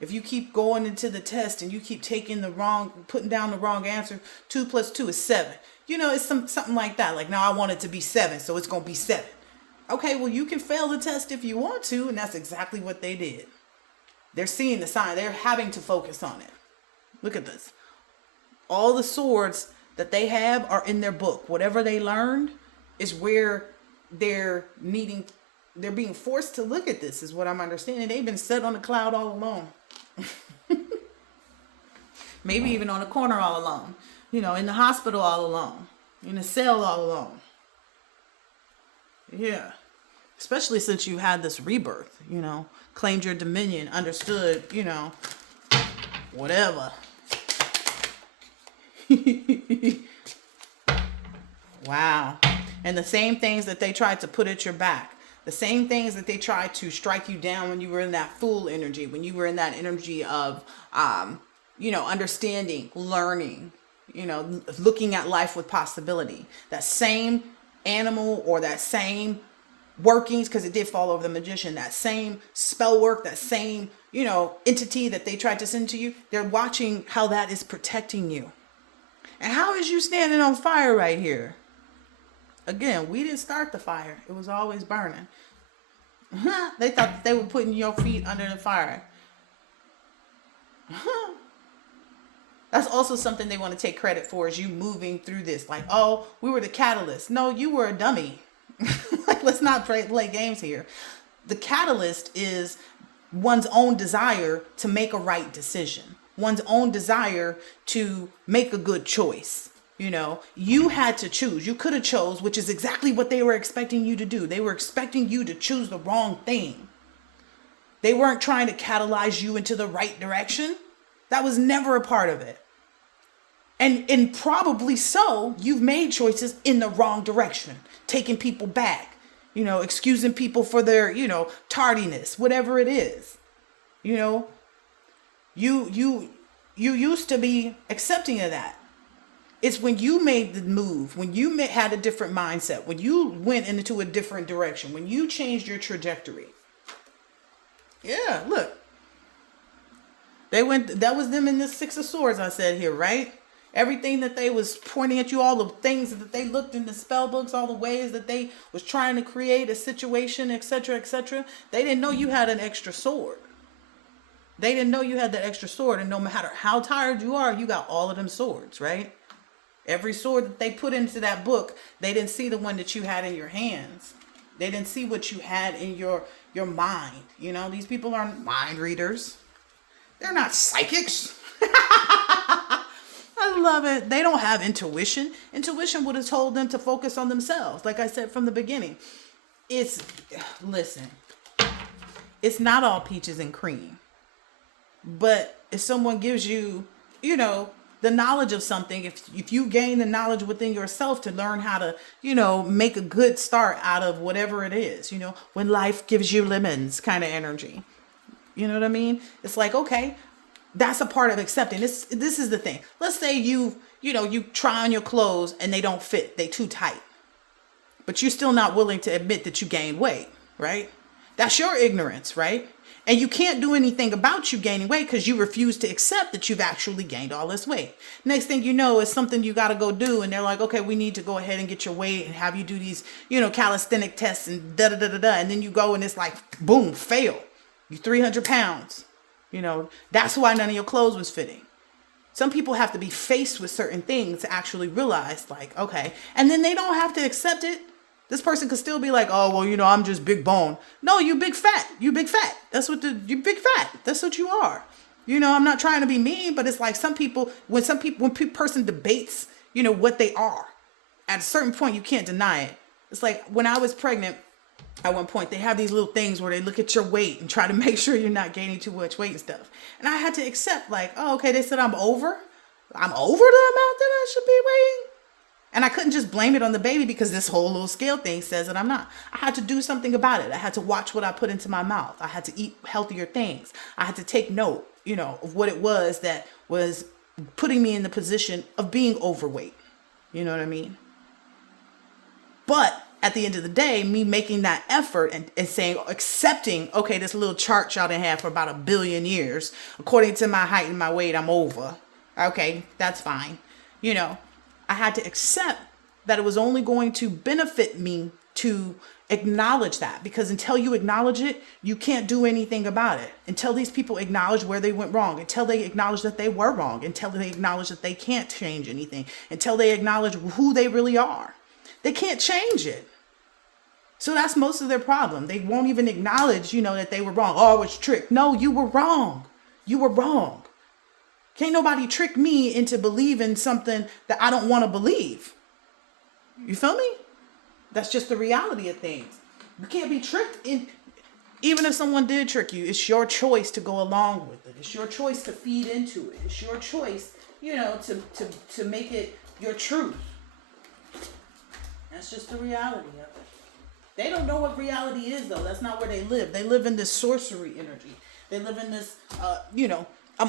If you keep going into the test and you keep putting down the wrong answer, 2 + 2 is 7. It's something like that. Like, now I want it to be 7, so it's gonna be 7. Okay, well, you can fail the test if you want to, and that's exactly what they did. They're seeing the sign. They're having to focus on it. Look at this. All the swords that they have are in their book. Whatever they learned is where they're being forced to look at this, is what I'm understanding. They've been set on a cloud all alone. Maybe even on a corner all alone. In the hospital all alone. In a cell all alone. Yeah. Especially since you had this rebirth, claimed your dominion, understood, whatever. Wow. And the same things that they tried to put at your back, the same things that they tried to strike you down when you were in that fool energy, when you were in that energy of, understanding, learning, looking at life with possibility. That same animal or that same workings, because it did fall over the magician, that same spell work, that same, entity that they tried to send to you, they're watching how that is protecting you. And how is you standing on fire right here? Again, we didn't start the fire. It was always burning. They thought that they were putting your feet under the fire. That's also something they want to take credit for, is you moving through this. Like, oh, we were the catalyst. No, you were a dummy. Like, let's not play games here. The catalyst is one's own desire to make a right decision. One's own desire to make a good choice. You had to choose. You could have chose, which is exactly what they were expecting you to do. They were expecting you to choose the wrong thing. They weren't trying to catalyze you into the right direction. That was never a part of it. And probably so, you've made choices in the wrong direction, taking people back, excusing people for their, tardiness, whatever it is. You used to be accepting of that. It's when you made the move, when you had a different mindset, when you went into a different direction, when you changed your trajectory. Yeah, look. That was them in the 6 of Swords I said here, right? Everything that they was pointing at you, all the things that they looked in the spell books, all the ways that they was trying to create a situation, etc., etc. They didn't know you had an extra sword. They didn't know you had that extra sword, and no matter how tired you are, you got all of them swords, right? Every sword that they put into that book, they didn't see the one that you had in your hands. They didn't see what you had in your mind. You know, these people aren't mind readers. They're not psychics. I love it. They don't have intuition. Intuition would have told them to focus on themselves. Like I said from the beginning, listen, it's not all peaches and cream. But if someone gives you, the knowledge of something, if you gain the knowledge within yourself to learn how to, make a good start out of whatever it is, when life gives you lemons kind of energy. You know what I mean? It's like, okay, that's a part of accepting. This is the thing. Let's say you try on your clothes and they don't fit. They too tight. But you're still not willing to admit that you gained weight, right? That's your ignorance, right? And you can't do anything about you gaining weight because you refuse to accept that you've actually gained all this weight. Next thing you know is something you got to go do. And they're like, okay, we need to go ahead and get your weight and have you do these, calisthenic tests and da-da-da-da-da. And then you go and it's like, boom, fail. You're 300 pounds. That's why none of your clothes was fitting. Some people have to be faced with certain things to actually realize, like, okay. And then they don't have to accept it. This person could still be like, oh, well, I'm just big bone. No, you big fat. You big fat. You big fat. That's what you are. I'm not trying to be mean, but it's like when person debates, what they are, at a certain point, you can't deny it. It's like when I was pregnant, at one point, they have these little things where they look at your weight and try to make sure you're not gaining too much weight and stuff. And I had to accept, like, oh, okay, they said I'm over the amount that I should be weighing. And I couldn't just blame it on the baby because this whole little scale thing says that I'm not. I had to do something about it. I had to watch what I put into my mouth. I had to eat healthier things. I had to take note, of what it was that was putting me in the position of being overweight. You know what I mean? But at the end of the day, me making that effort and saying, accepting, okay, this little chart y'all done had for about 1 billion years, according to my height and my weight, I'm over. Okay, that's fine. I had to accept that it was only going to benefit me to acknowledge that, because until you acknowledge it, you can't do anything about it. Until these people acknowledge where they went wrong, until they acknowledge that they were wrong, until they acknowledge that they can't change anything, until they acknowledge who they really are, they can't change it. So that's most of their problem. They won't even acknowledge, that they were wrong. Oh, I was tricked. No, you were wrong. You were wrong. Can't nobody trick me into believing something that I don't want to believe. You feel me? That's just the reality of things. You can't be tricked even if someone did trick you, it's your choice to go along with it. It's your choice to feed into it. It's your choice, to make it your truth. That's just the reality of it. They don't know what reality is, though. That's not where they live. They live in this sorcery energy. They live in this, I'm going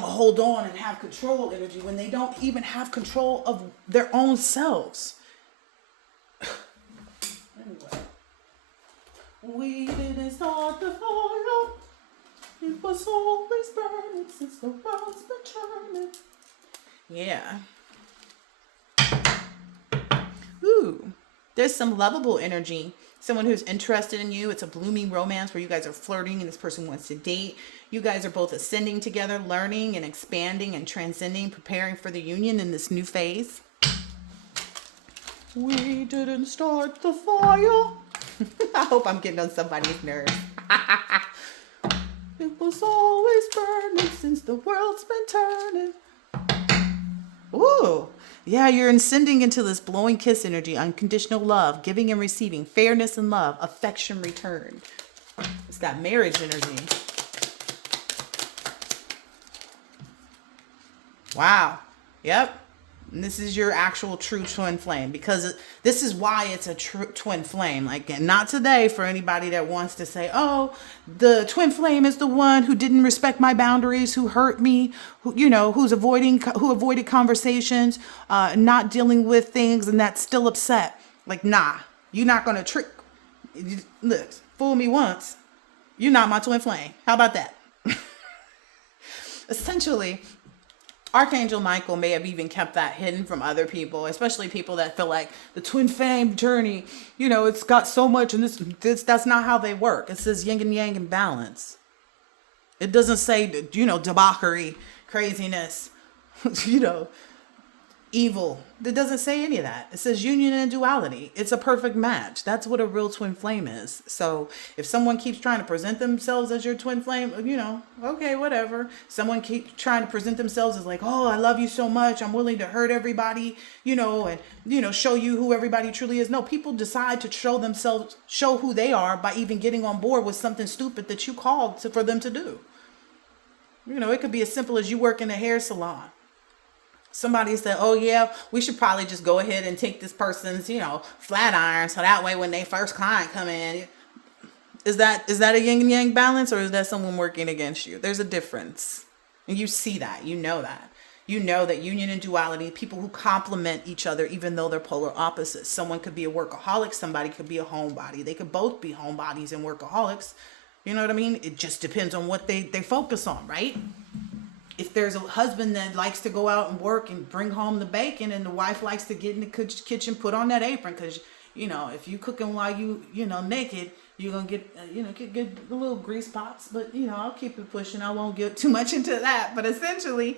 to hold on and have control energy when they don't even have control of their own selves. Anyway. We didn't start the fire. It was always burning since the world's been turning. Yeah. Ooh. There's some lovable energy. Someone who's interested in you. It's a blooming romance where you guys are flirting and this person wants to date. You guys are both ascending together, learning and expanding and transcending, preparing for the union in this new phase. We didn't start the fire. I hope I'm getting on somebody's nerves. It was always burning since the world's been turning. Ooh. Yeah, you're ascending into this blowing kiss energy, unconditional love, giving and receiving, fairness and love, affection returned. It's that marriage energy. Wow. Yep. And this is your actual true twin flame, because this is why it's a true twin flame. Like, not today for anybody that wants to say, oh, the twin flame is the one who didn't respect my boundaries, who hurt me, who avoided conversations, not dealing with things, and that's still upset. Like, nah, you're not going to look, fool me once. You're not my twin flame. How about that? Essentially, Archangel Michael may have even kept that hidden from other people, especially people that feel like the twin flame journey, it's got so much, and this that's not how they work. It says yin and yang in balance. It doesn't say, debauchery, craziness, you know, evil. It doesn't say any of that. It says union and duality. It's a perfect match. That's what a real twin flame is. So if someone keeps trying to present themselves as your twin flame, okay, whatever. Someone keeps trying to present themselves as like, oh, I love you so much, I'm willing to hurt everybody, and show you who everybody truly is. No, people decide to show who they are by even getting on board with something stupid that you called for them to do. It could be as simple as you work in a hair salon. Somebody said, oh yeah, we should probably just go ahead and take this person's, flat iron, so that way when they first client come in, is that a yin and yang balance, or is that someone working against you? There's a difference. And you see that, you know that. You know that union and duality, people who complement each other, even though they're polar opposites. Someone could be a workaholic, somebody could be a homebody. They could both be homebodies and workaholics. You know what I mean? It just depends on what they focus on, right? If there's a husband that likes to go out and work and bring home the bacon, and the wife likes to get in the kitchen, put on that apron, because, if you cooking while you naked, you're going to get a little grease pots. But, I'll keep it pushing. I won't get too much into that. But essentially,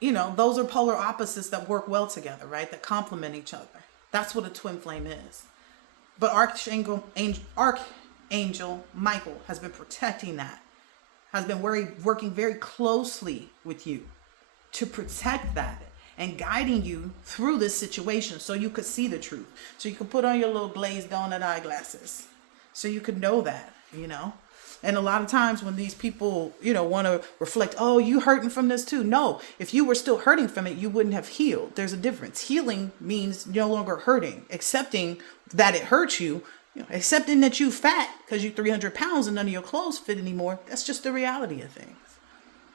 those are polar opposites that work well together, right? That complement each other. That's what a twin flame is. But Archangel Michael has been protecting that. Has been working very closely with you to protect that and guiding you through this situation so you could see the truth. So you could put on your little glazed donut eyeglasses so you could know that, And a lot of times when these people, want to reflect, oh, you hurting from this too. No, if you were still hurting from it, you wouldn't have healed. There's a difference. Healing means no longer hurting, accepting that it hurts you. Accepting that you fat because you're 300 pounds and none of your clothes fit anymore. That's just the reality of things.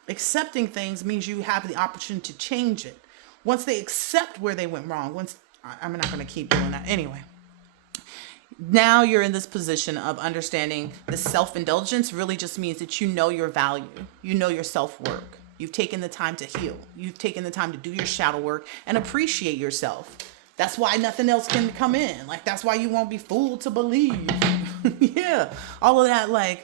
Accepting things means you have the opportunity to change it. Once they accept where they went wrong, I'm not going to keep doing that. Anyway, now you're in this position of understanding the self-indulgence really just means that you know your value. You know your self-worth. You've taken the time to heal. You've taken the time to do your shadow work and appreciate yourself. That's why nothing else can come in. That's why you won't be fooled to believe. Yeah. All of that,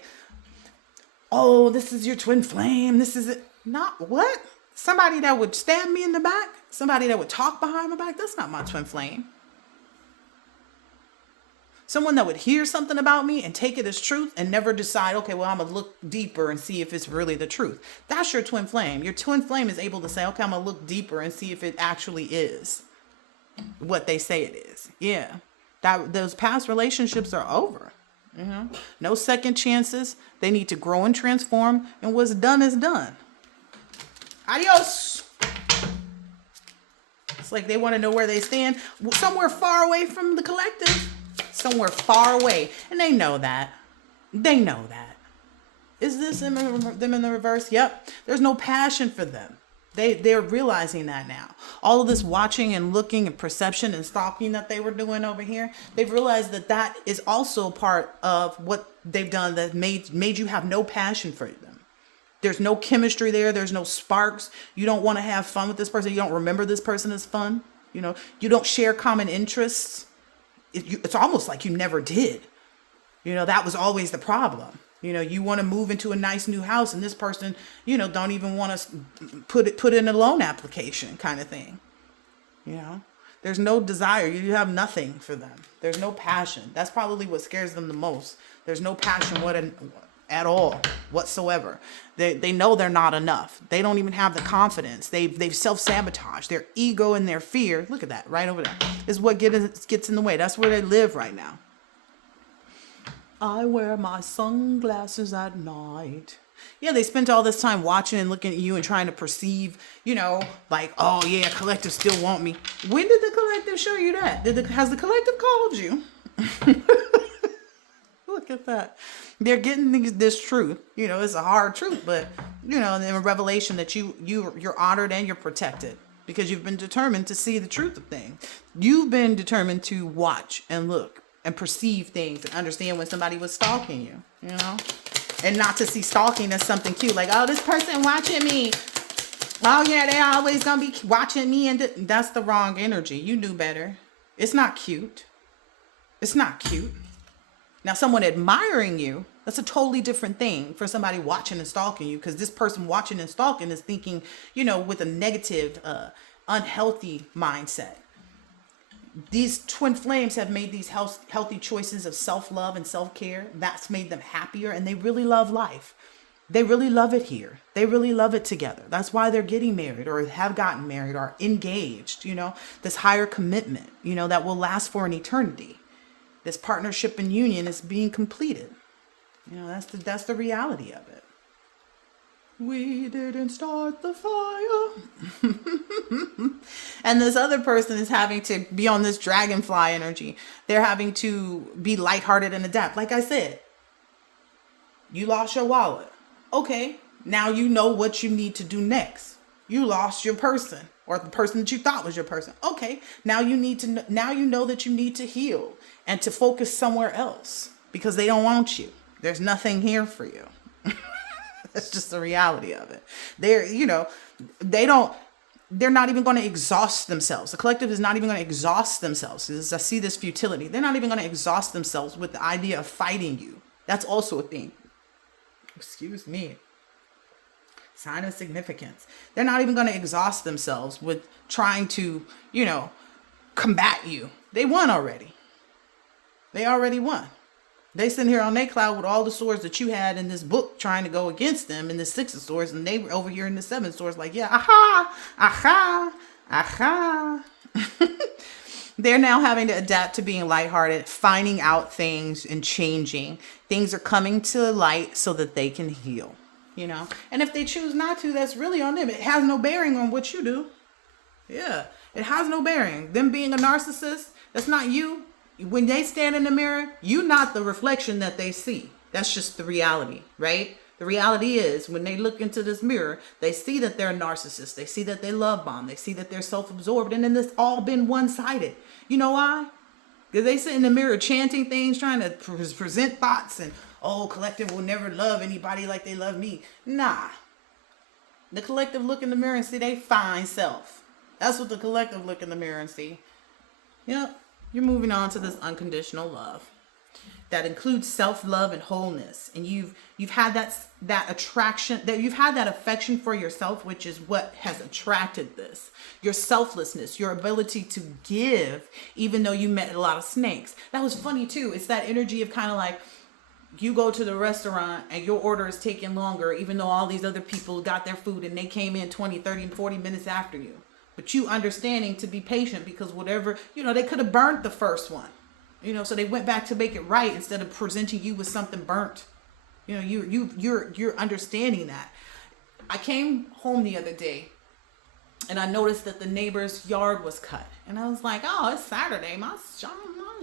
oh, this is your twin flame. This is it. Not what? Somebody that would stab me in the back? Somebody that would talk behind my back? That's not my twin flame. Someone that would hear something about me and take it as truth and never decide, okay, well, I'm going to look deeper and see if it's really the truth. That's your twin flame. Your twin flame is able to say, okay, I'm going to look deeper and see if it actually is what they say it is. Yeah. Those past relationships are over. No second chances. They need to grow and transform, and what's done is done. Adios. It's like they want to know where they stand somewhere far away from the collective, somewhere far away, and they know that. Is this them in the reverse? Yep. There's no passion for them. They're realizing that now. All of this watching and looking and perception and stalking that they were doing over here, they've realized that is also part of what they've done that made you have no passion for them. There's no chemistry there. There's no sparks. You don't want to have fun with this person. You don't remember this person as fun. You don't share common interests. It's almost like you never did. That was always the problem. You want to move into a nice new house and this person, don't even want to put in a loan application kind of thing. There's no desire. You have nothing for them. There's no passion. That's probably what scares them the most. There's no passion at all whatsoever. They know they're not enough. They don't even have the confidence. They've self-sabotaged. Their ego and their fear, look at that right over there, is what gets in the way. That's where they live right now. I wear my sunglasses at night. Yeah, they spent all this time watching and looking at you and trying to perceive, oh yeah, collective still want me. When did the collective show you that? Has the collective called you? Look at that. They're getting this truth. It's a hard truth, but in a revelation that you're honored and you're protected because you've been determined to see the truth of things. You've been determined to watch and look and perceive things and understand when somebody was stalking you, and not to see stalking as something cute, like, oh, this person watching me. Oh yeah, they always gonna be watching me, and that's the wrong energy. You knew better. It's not cute. Now, someone admiring you That's a totally different thing for somebody watching and stalking you, because this person watching and stalking is thinking, with a negative, unhealthy mindset. These twin flames have made these healthy choices of self-love and self-care. That's made them happier, and they really love life. They really love it here. They really love it together. That's why they're getting married or have gotten married or engaged, this higher commitment, that will last for an eternity. This partnership and union is being completed. That's the reality of it. We didn't start the fire. And this other person is having to be on this dragonfly energy. They're having to be lighthearted and adapt. Like I said, you lost your wallet. Okay, now you know what you need to do next. You lost your person, or the person that you thought was your person. Okay, now you know that you need to heal and to focus somewhere else, because they don't want you. There's nothing here for you. That's just the reality of it. They're not even going to exhaust themselves. The collective is not even going to exhaust themselves. As I see this futility, they're not even going to exhaust themselves with the idea of fighting you. That's also a thing. Excuse me. Sign of significance. They're not even going to exhaust themselves with trying to, combat you. They won already. They already won. They sitting here on their cloud with all the swords that you had in this book trying to go against them in the 6 of swords, and they were over here in the 7 of swords like, yeah, aha, aha, aha. They're now having to adapt to being lighthearted, finding out things and changing. Things are coming to light so that they can heal, And if they choose not to, that's really on them. It has no bearing on what you do. Yeah, it has no bearing. Them being a narcissist, that's not you. When they stand in the mirror, you're not the reflection that they see. That's just the reality, right? The reality is when they look into this mirror, they see that they're a narcissist. They see that they love bomb. They see that they're self-absorbed. And then it's all been one-sided. You know why? Because they sit in the mirror chanting things, trying to present thoughts and, collective will never love anybody like they love me. Nah. The collective look in the mirror and see they fine self. That's what the collective look in the mirror and see. Yep. You're moving on to this unconditional love that includes self-love and wholeness. And you've had that attraction, that you've had that affection for yourself, which is what has attracted this. Your selflessness, your ability to give, even though you met a lot of snakes. That was funny too. It's that energy of kind of like, you go to the restaurant and your order is taking longer, even though all these other people got their food and they came in 20, 30, and 40 minutes after you. But you understanding to be patient, because whatever, they could have burnt the first one, so they went back to make it right instead of presenting you with something burnt. You're understanding that. I came home the other day and I noticed that the neighbor's yard was cut. And I was like, oh, it's Saturday. My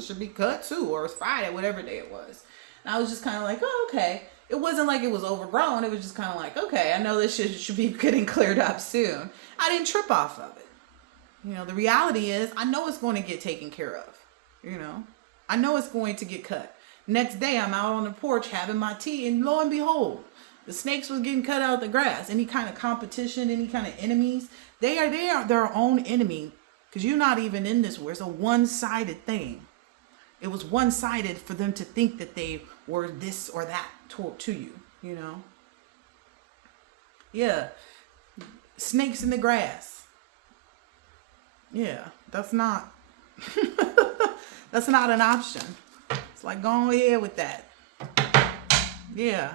should be cut too. Or it's Friday, whatever day it was. And I was just kind of like, oh, okay. It wasn't like it was overgrown. It was just kind of like, okay, I know this should be getting cleared up soon. I didn't trip off of it. The reality is, I know it's going to get taken care of. I know it's going to get cut. Next day, I'm out on the porch having my tea, and lo and behold, the snakes was getting cut out of the grass. Any kind of competition, any kind of enemies, they are their own enemy, because you're not even in this war. It's a one-sided thing. It was one-sided for them to think that they were this or that to you, Yeah. Snakes in the grass. Yeah, that's not that's not an option. It's like, go ahead with that. Yeah.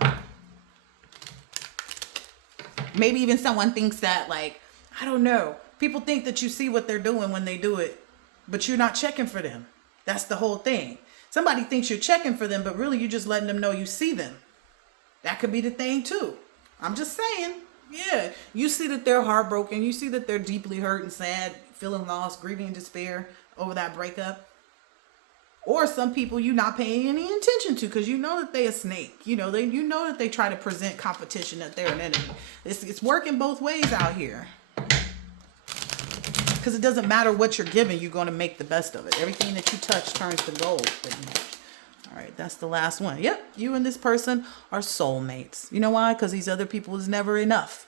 Maybe even someone thinks that, like, I don't know. People think that you see what they're doing when they do it, but you're not checking for them. That's the whole thing. Somebody thinks you're checking for them, but really you're just letting them know you see them. That could be the thing too. I'm just saying. Yeah. You see that they're heartbroken. You see that they're deeply hurt and sad, feeling lost, grieving, despair over that breakup. Or some people you're not paying any attention to because you know that they a snake. You know that they try to present competition, that they're an enemy. It's working both ways out here. Because it doesn't matter what you're giving, you're going to make the best of it. Everything that you touch turns to gold, pretty much. All right, that's the last one. Yep, you and this person are soulmates. You know why? Because these other people is never enough.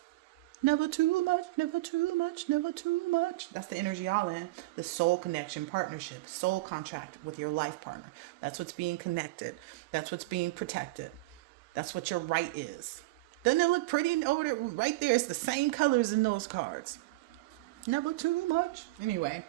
Never too much, never too much, never too much. That's the energy y'all in. The soul connection, partnership, soul contract with your life partner. That's what's being connected. That's what's being protected. That's what your right is. Doesn't it look pretty over there? Right there, it's the same colors in those cards. Never too much. Anyway,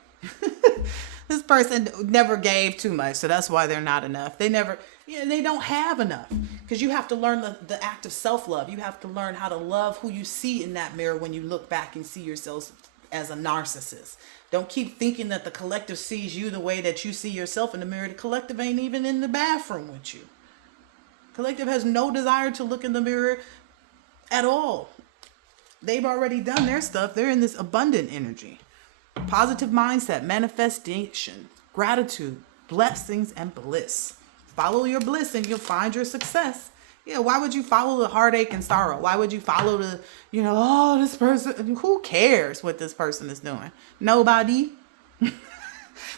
this person never gave too much, so that's why they're not enough. They don't have enough, because you have to learn the act of self-love. You have to learn how to love who you see in that mirror when you look back and see yourself as a narcissist. Don't keep thinking that the collective sees you the way that you see yourself in the mirror. The collective ain't even in the bathroom with you. Collective has no desire to look in the mirror at all. They've already done their stuff. They're in this abundant energy. Positive mindset, manifestation, gratitude, blessings, and bliss. Follow your bliss and you'll find your success. Yeah, why would you follow the heartache and sorrow? Why would you follow the, this person? Who cares what this person is doing? Nobody.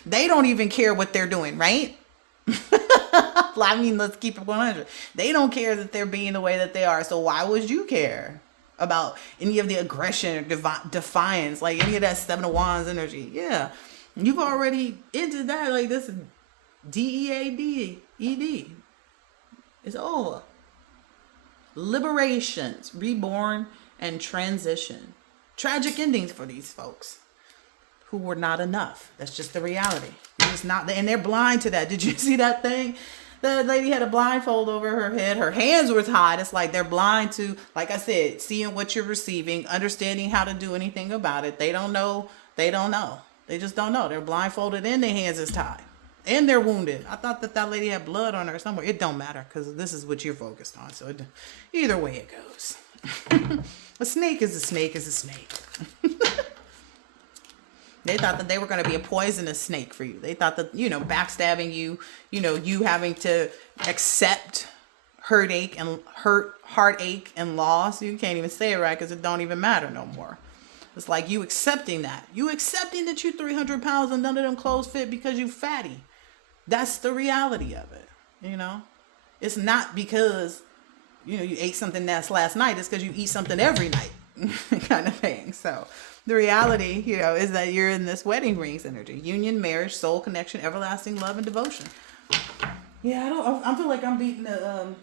They don't even care what they're doing, right? I mean, let's keep it 100. They don't care that they're being the way that they are. So why would you care about any of the aggression or defiance, like any of that Seven of Wands energy? Yeah, you've already into that. Like, this is DEADED. It's over. Liberations, reborn, and transition. Tragic endings for these folks who were not enough. That's just the reality. It's not, and they're blind to that. Did you see that thing? The lady had a blindfold over her head. Her hands were tied. It's like they're blind to, like I said, seeing what you're receiving, understanding how to do anything about it. They don't know. They don't know. They just don't know. They're blindfolded and their hands is tied. And they're wounded. I thought that lady had blood on her somewhere. It don't matter, because this is what you're focused on. So either way it goes. A snake is a snake is a snake. They thought that they were going to be a poisonous snake for you. They thought that, backstabbing you, you having to accept heartache and loss. You can't even say it right because it don't even matter no more. It's like you accepting that. You accepting that you're 300 pounds and none of them clothes fit because you fatty. That's the reality of it, It's not because, you ate something that's last night. It's because you eat something every night kind of thing. So the reality, is that you're in this wedding rings energy. Union, marriage, soul connection, everlasting love, and devotion. Yeah, I feel like I'm beating a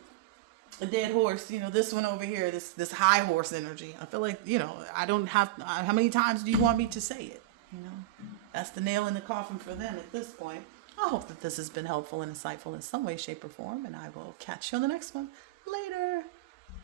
dead horse. This one over here, this high horse energy. I feel like, I don't have, how many times do you want me to say it? That's the nail in the coffin for them at this point. I hope that this has been helpful and insightful in some way, shape, or form, and I will catch you on the next one.